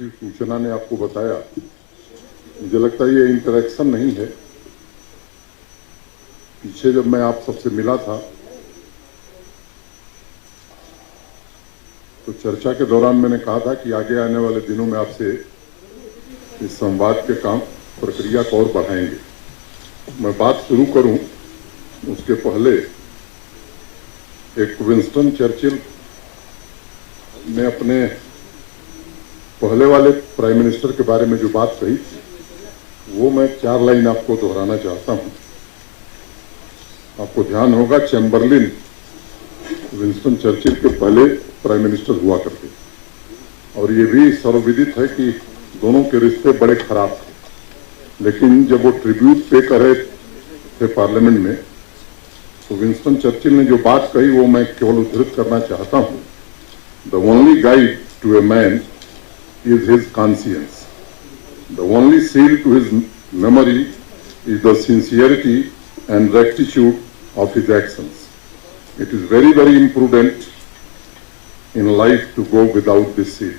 सचिव सूचना ने आपको बताया, मुझे लगता है ये इंटरेक्शन नहीं है। पीछे जब मैं आप सबसे मिला था तो चर्चा के दौरान मैंने कहा था कि आगे आने वाले दिनों में आपसे इस संवाद के काम प्रक्रिया को और बढ़ाएंगे। मैं बात शुरू करूं उसके पहले एक विंस्टन चर्चिल ने अपने पहले वाले प्राइम मिनिस्टर के बारे में जो बात कही थी वो मैं 4 लाइन आपको दोहराना चाहता हूं। आपको ध्यान होगा चैम्बरलिन विंस्टन चर्चिल के पहले प्राइम मिनिस्टर हुआ करते और ये भी सर्वविदित है कि दोनों के रिश्ते बड़े खराब थे, लेकिन जब वो ट्रिब्यूट पे कर रहे थे पार्लियामेंट में तो विंस्टन चर्चिल ने जो बात कही वो मैं केवल उद्धृत करना चाहता हूं। The only guide to a man is his conscience. The only seal to his memory is the sincerity and rectitude of his actions. It is very, very imprudent in life to go without this seal.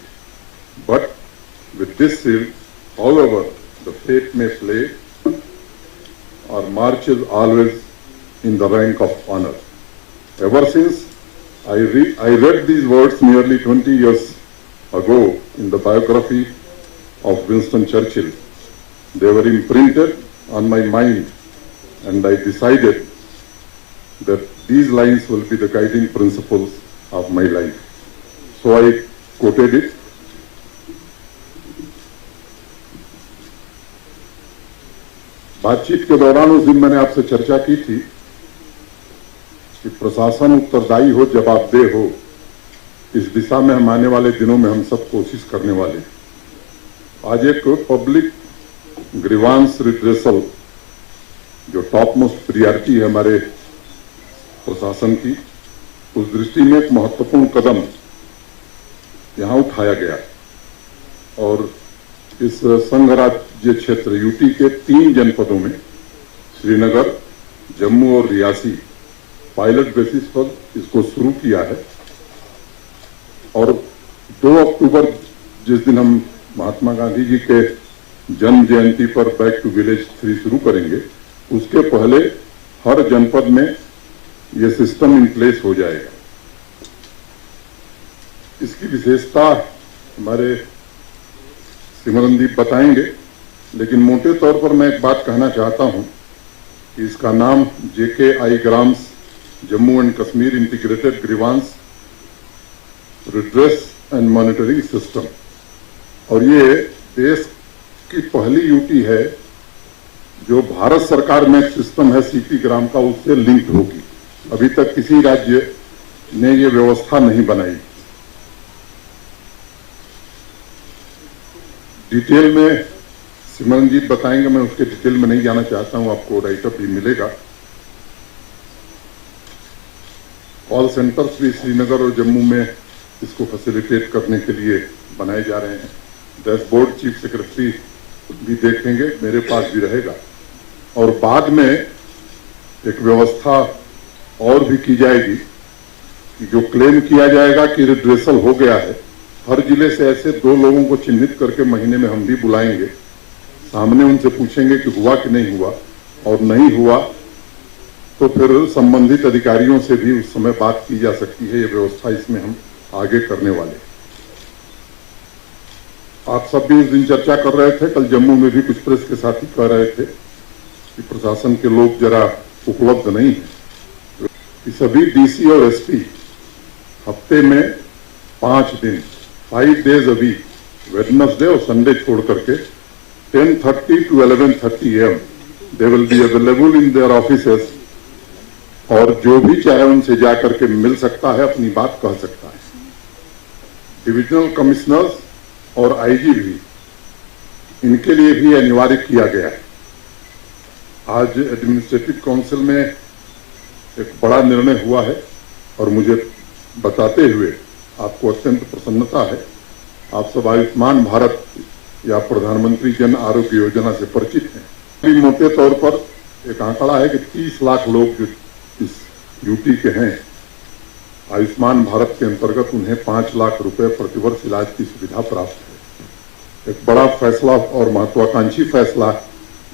But with this seal, however the fate may play, our march is always in the rank of honor. Ever since I read these words nearly 20 years ago in the biography of Winston Churchill, they were imprinted on my mind and I decided that these lines will be the guiding principles of my life. So I quoted it. बातचीत के दौरान उस दिन मैंने आपसे चर्चा की थी कि प्रशासन उत्तरदायी हो, जवाबदेह हो, इस दिशा में हम आने वाले दिनों में हम सब कोशिश करने वाले हैं। आज एक पब्लिक ग्रीवांस रिड्रेसल जो टॉप मोस्ट प्रियॉरिटी है हमारे प्रशासन की, उस दृष्टि में एक महत्वपूर्ण कदम यहां उठाया गया और इस संघ राज्य क्षेत्र यूटी के 3 जनपदों में श्रीनगर, जम्मू और रियासी पायलट बेसिस पर इसको शुरू किया है और 2 अक्टूबर जिस दिन हम महात्मा गांधी जी के जन्म जयंती पर बैक टू विलेज 3 शुरू करेंगे, उसके पहले हर जनपद में ये सिस्टम इन प्लेस हो जाएगा। इसकी विशेषता हमारे सिमरनदीप बताएंगे, लेकिन मोटे तौर पर मैं एक बात कहना चाहता हूं कि इसका नाम JKI grams Jammu and Kashmir integrated grievance redress and monitoring system, और ये देश की पहली यूटी है जो भारत सरकार में एक सिस्टम है CP ग्राम का, उससे लिंक होगी। अभी तक किसी राज्य ने ये व्यवस्था नहीं बनाई। डिटेल में सिमरनजीत बताएंगे, मैं उसके डिटेल में नहीं जाना चाहता हूं, आपको राइटअप भी मिलेगा। कॉल सेंटर्स भी श्रीनगर और जम्मू में इसको फैसिलिटेट करने के लिए बनाए जा रहे हैं। डैशबोर्ड चीफ सेक्रेटरी भी देखेंगे, मेरे पास भी रहेगा और बाद में एक व्यवस्था और भी की जाएगी कि जो क्लेम किया जाएगा कि रिड्रेसल हो गया है, हर जिले से ऐसे 2 लोगों को चिन्हित करके महीने में हम भी बुलाएंगे, सामने उनसे पूछेंगे कि हुआ कि नहीं हुआ, और नहीं हुआ तो फिर संबंधित अधिकारियों से भी उस समय बात की जा सकती है। ये व्यवस्था इसमें हम आगे करने वाले। आप सब भी उस दिन चर्चा कर रहे थे, कल जम्मू में भी कुछ प्रेस के साथी कह रहे थे कि प्रशासन के लोग जरा उपलब्ध नहीं है। कि सभी DC और SP हफ्ते में 5 दिन 5 days a week, वेडनेसडे और संडे छोड़ करके 10:30 to 11:30 AM they will be available in their offices, और जो भी चाहे उनसे जाकर के मिल सकता है, अपनी बात कह सकता है। डिविजनल कमिश्नर्स और IG भी, इनके लिए भी अनिवार्य किया गया है। आज एडमिनिस्ट्रेटिव काउंसिल में एक बड़ा निर्णय हुआ है और मुझे बताते हुए आपको अत्यंत प्रसन्नता है। आप सब आयुष्मान भारत या प्रधानमंत्री जन आरोग्य योजना से परिचित हैं। मोटे तौर पर एक आंकड़ा है कि 30 लाख लोग जो इस यूटी के हैं, आयुष्मान भारत के अंतर्गत उन्हें 5 लाख रुपए प्रतिवर्ष इलाज की सुविधा प्राप्त है। एक बड़ा फैसला और महत्वाकांक्षी फैसला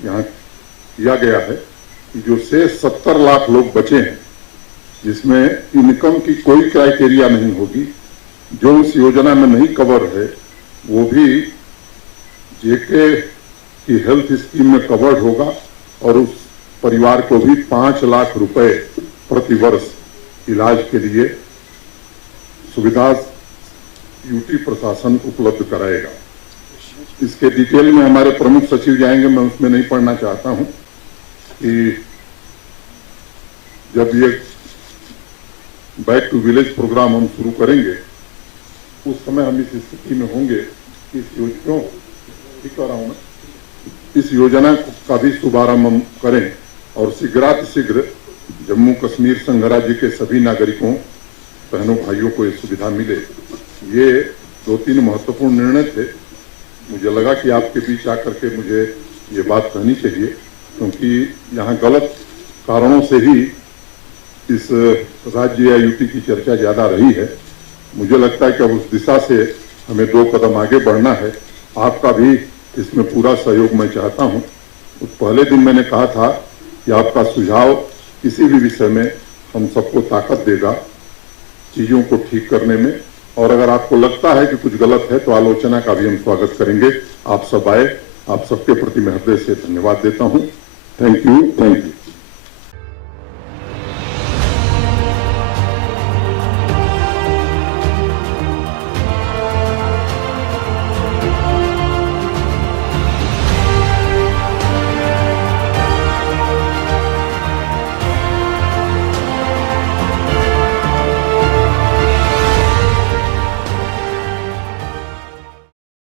यहाँ किया गया है कि जो शेष 70 लाख लोग बचे हैं, जिसमें इनकम की कोई क्राइटेरिया नहीं होगी, जो उस योजना में नहीं कवर है वो भी जेके की हेल्थ स्कीम में कवर्ड होगा और उस परिवार को भी 5 लाख रुपए प्रतिवर्ष इलाज के लिए सुविधा यूटी प्रशासन उपलब्ध कराएगा। इसके डिटेल में हमारे प्रमुख सचिव जाएंगे, मैं उसमें नहीं पढ़ना चाहता हूं कि जब ये बैक टू विलेज प्रोग्राम हम शुरू करेंगे उस समय हम इस स्थिति में होंगे कि इस योजना का भी शुभारंभ हम करें और शीघ्र जम्मू कश्मीर संघ राज्य के सभी नागरिकों, बहनों, भाइयों को ये सुविधा मिले। ये 2-3 महत्वपूर्ण निर्णय थे। मुझे लगा कि आपके बीच आकर के मुझे ये बात कहनी चाहिए, क्योंकि यहाँ गलत कारणों से ही इस राज्य या यूटी की चर्चा ज्यादा रही है। मुझे लगता है कि अब उस दिशा से हमें 2 कदम आगे बढ़ना है। आपका भी इसमें पूरा सहयोग मैं चाहता हूं। उस पहले दिन मैंने कहा था कि आपका सुझाव किसी भी विषय में हम सबको ताकत देगा चीजों को ठीक करने में, और अगर आपको लगता है कि कुछ गलत है तो आलोचना का भी हम स्वागत करेंगे। आप सब आए, आप सबके प्रति मैं हृदय से धन्यवाद देता हूं। Thank you.